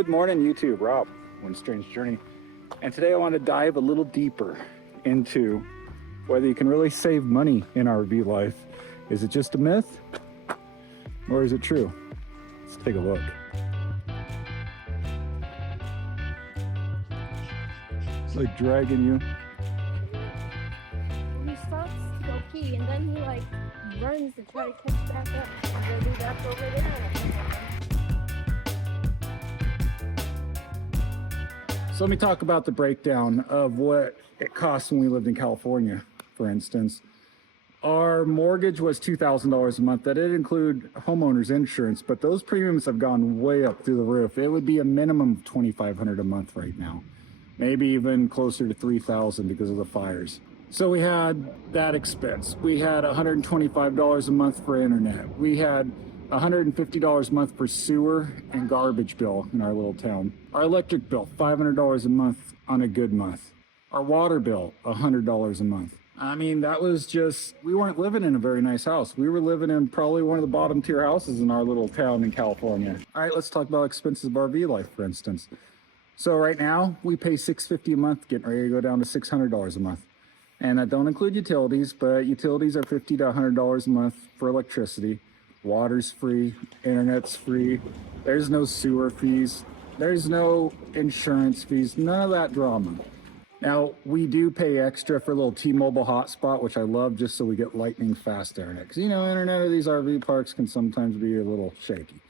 Good morning, YouTube. Rob, One Strange Journey. And today I want to dive a little deeper into whether you can really save money in RV life. Is it just a myth or is it true? Let's take a look. It's like dragging you. He stops to go pee and then he like runs to try to catch back up and go do that over there. So let me talk about the breakdown of what it costs when we lived in California, for instance. Our mortgage was $2,000 a month. That did include homeowner's insurance, but those premiums have gone way up through the roof. It would be a minimum of $2,500 a month right now, maybe even closer to $3,000 because of the fires. So we had that expense. We had $125 a month for internet. We had $150 a month for sewer and garbage bill in our little town. Our electric bill, $500 a month on a good month. Our water bill, $100 a month. I mean, that was just, we weren't living in a very nice house. We were living in probably one of the bottom tier houses in our little town in California. All right, let's talk about expenses of RV life, for instance. So right now we pay $650 a month, getting ready to go down to $600 a month. And that don't include utilities, but utilities are $50 to $100 a month for electricity. Water's free, internet's free, there's no sewer fees, there's no insurance fees, none of that drama. Now, we do pay extra for a little T-Mobile hotspot, which I love just so we get lightning fast internet. Because, you know, internet at these RV parks can sometimes be a little shaky.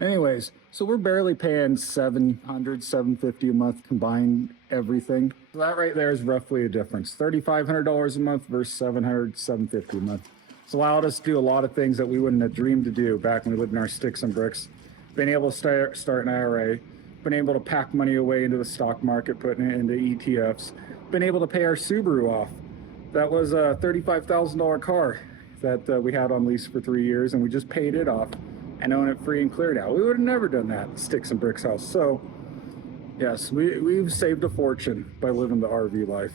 Anyways, so we're barely paying $700, $750 a month combined everything. So that right there is roughly a difference. $3,500 a month versus $700, $750 a month. It's allowed us to do a lot of things that we wouldn't have dreamed to do back when we lived in our sticks and bricks. Being able to start an IRA, been able to pack money away into the stock market, putting it into ETFs, been able to pay our Subaru off. That was a $35,000 car that we had on lease for 3 years, and we just paid it off and own it free and cleared out. We would have never done that at Sticks and Bricks house. So yes, we've saved a fortune by living the RV life.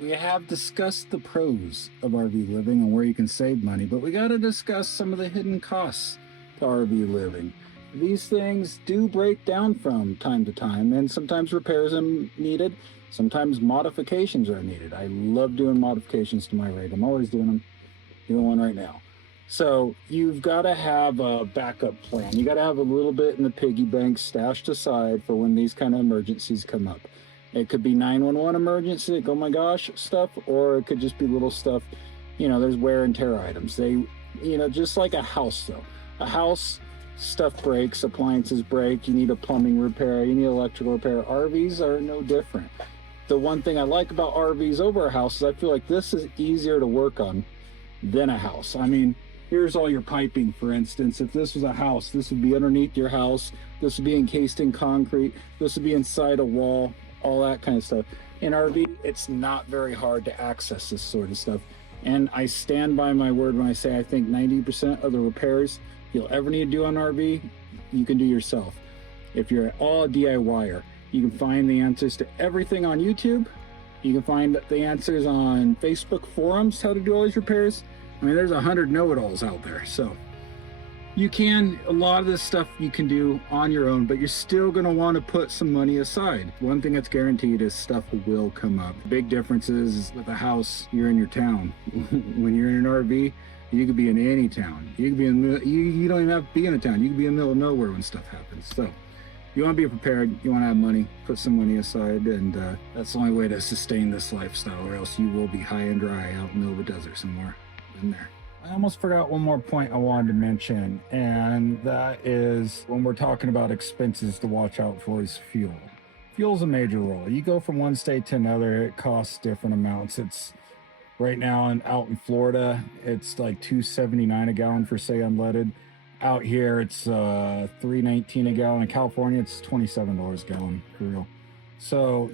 We have discussed the pros of RV living and where you can save money, but we got to discuss some of the hidden costs to RV living. These things do break down from time to time, and sometimes repairs are needed, sometimes modifications are needed. I love doing modifications to my rig. I'm always doing one right now. So you've got to have a backup plan. You got to have a little bit in the piggy bank stashed aside for when these kind of emergencies come up. It could be 911 emergency, like, oh my gosh, stuff, or it could just be little stuff, you know, there's wear and tear items. They, you know, just like a house though. A house, stuff breaks, appliances break, you need a plumbing repair, you need electrical repair. RVs are no different. The one thing I like about RVs over a house is I feel like this is easier to work on than a house. I mean, here's all your piping, for instance. If this was a house, this would be underneath your house, this would be encased in concrete, this would be inside a wall, all that kind of stuff. In RV, it's not very hard to access this sort of stuff. And I stand by my word when I say I think 90% of the repairs you'll ever need to do on RV, you can do yourself. If you're all a DIYer, you can find the answers to everything on YouTube. You can find the answers on Facebook forums, how to do all these repairs. I mean, there's 100 know-it-alls out there. So you can, a lot of this stuff you can do on your own, but you're still going to want to put some money aside. One thing that's guaranteed is stuff will come up. Big difference is with a house, you're in your town. When you're in an RV, you could be in any town. You could be in the, you don't even have to be in a town. You could be in the middle of nowhere when stuff happens. So you want to be prepared. You want to have money, put some money aside, and that's the only way to sustain this lifestyle, or else you will be high and dry out in the middle of the desert somewhere in there. I almost forgot one more point I wanted to mention, and that is when we're talking about expenses to watch out for is fuel. Fuel's a major role. You go from one state to another, it costs different amounts. It's right now out in Florida, it's like $2.79 a gallon for say unleaded. Out here, it's $3.19 a gallon. In California, it's $27 a gallon for real. So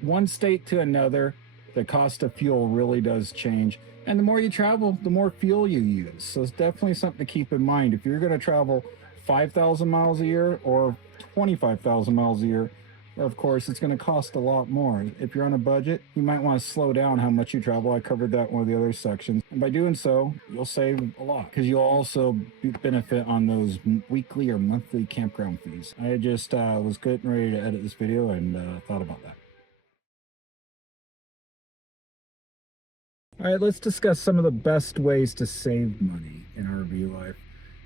one state to another, the cost of fuel really does change. And the more you travel, the more fuel you use. So it's definitely something to keep in mind. If you're going to travel 5,000 miles a year or 25,000 miles a year, of course, it's going to cost a lot more. If you're on a budget, you might want to slow down how much you travel. I covered that in one of the other sections. And by doing so, you'll save a lot because you'll also benefit on those weekly or monthly campground fees. I just was getting ready to edit this video and thought about that. All right, let's discuss some of the best ways to save money in RV life.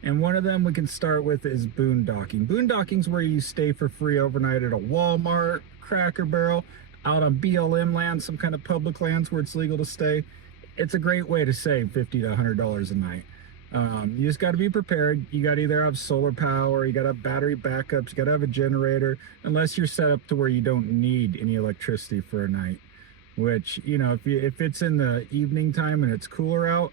And one of them we can start with is boondocking. Boondocking is where you stay for free overnight at a Walmart, Cracker Barrel, out on BLM land, some kind of public lands where it's legal to stay. It's a great way to save $50 to $100 a night. You just got to be prepared. You got to either have solar power, you got to have battery backups, you got to have a generator, unless you're set up to where you don't need any electricity for a night. Which, you know, if it's in the evening time and it's cooler out,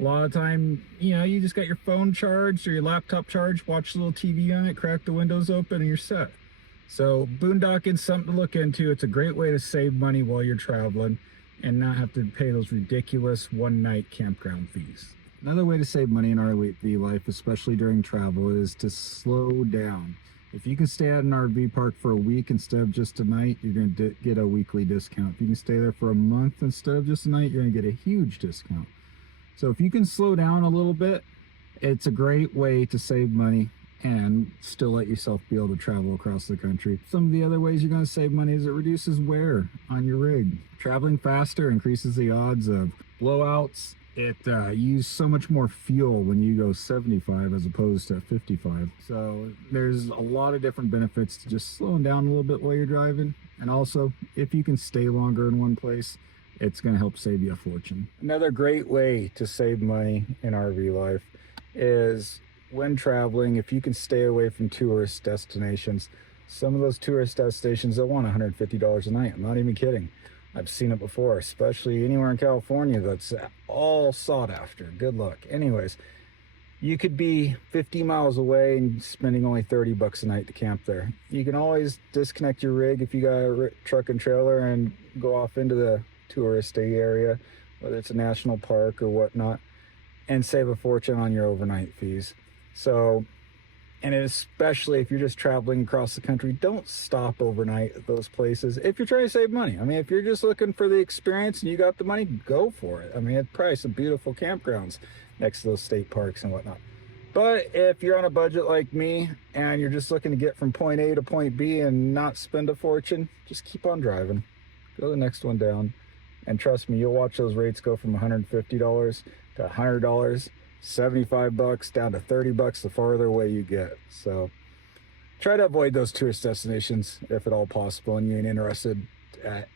a lot of time, you know, you just got your phone charged or your laptop charged, watch a little TV on it, crack the windows open, and you're set. So boondocking's something to look into. It's a great way to save money while you're traveling and not have to pay those ridiculous one-night campground fees. Another way to save money in RV life, especially during travel, is to slow down. If you can stay at an RV park for a week instead of just a night, you're going to get a weekly discount. If you can stay there for a month instead of just a night, you're going to get a huge discount. So if you can slow down a little bit, it's a great way to save money and still let yourself be able to travel across the country. Some of the other ways you're going to save money is it reduces wear on your rig. Traveling faster increases the odds of blowouts. It uses so much more fuel when you go 75 as opposed to 55. So there's a lot of different benefits to just slowing down a little bit while you're driving. And also, if you can stay longer in one place, it's going to help save you a fortune. Another great way to save money in RV life is when traveling, if you can stay away from tourist destinations. Some of those tourist destinations, they'll want $150 a night. I'm not even kidding. I've seen it before, especially anywhere in California that's all sought after. Good luck. Anyways, you could be 50 miles away and spending only 30 bucks a night to camp there. You can always disconnect your rig if you got a truck and trailer and go off into the touristy area, whether it's a national park or whatnot, and save a fortune on your overnight fees. So, and especially if you're just traveling across the country, don't stop overnight at those places if you're trying to save money. I mean, if you're just looking for the experience and you got the money, go for it. I mean, it's probably some beautiful campgrounds next to those state parks and whatnot. But if you're on a budget like me and you're just looking to get from point A to point B and not spend a fortune, just keep on driving. Go to the next one down. And trust me, you'll watch those rates go from $150 to $100, 75 bucks down to 30 bucks the farther away you get. So try to avoid those tourist destinations if at all possible, and you ain't interested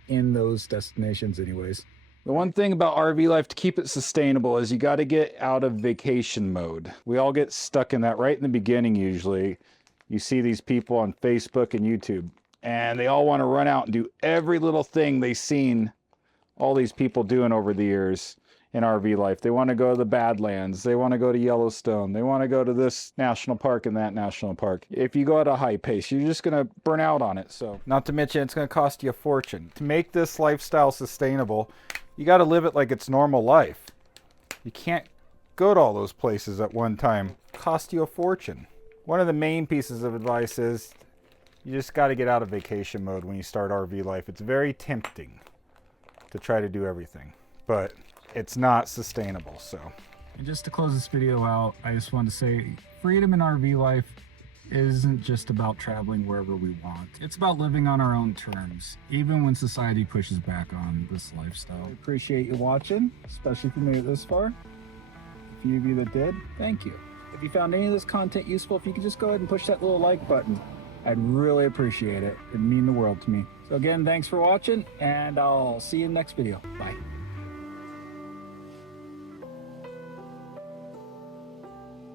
in those destinations anyways. The one thing about RV life to keep it sustainable is you got to get out of vacation mode. We all get stuck in that right in the beginning usually. You see these people on Facebook and YouTube, and they all want to run out and do every little thing they've seen all these people doing over the years in RV life. They want to go to the Badlands. They want to go to Yellowstone. They want to go to this national park and that national park. If you go at a high pace, you're just going to burn out on it. So, not to mention, it's going to cost you a fortune. To make this lifestyle sustainable, you got to live it like it's normal life. You can't go to all those places at one time. Cost you a fortune. One of the main pieces of advice is you just got to get out of vacation mode when you start RV life. It's very tempting to try to do everything, but it's not sustainable. So, and just to close this video out, I just want to say freedom in RV life isn't just about traveling wherever we want. It's about living on our own terms, even when society pushes back on this lifestyle. I appreciate you watching, especially if you made it this far. A few of you that did, thank you. If you found any of this content useful, if you could just go ahead and push that little like button, I'd really appreciate it. It'd mean the world to me. So again, thanks for watching, and I'll see you in the next video. Bye.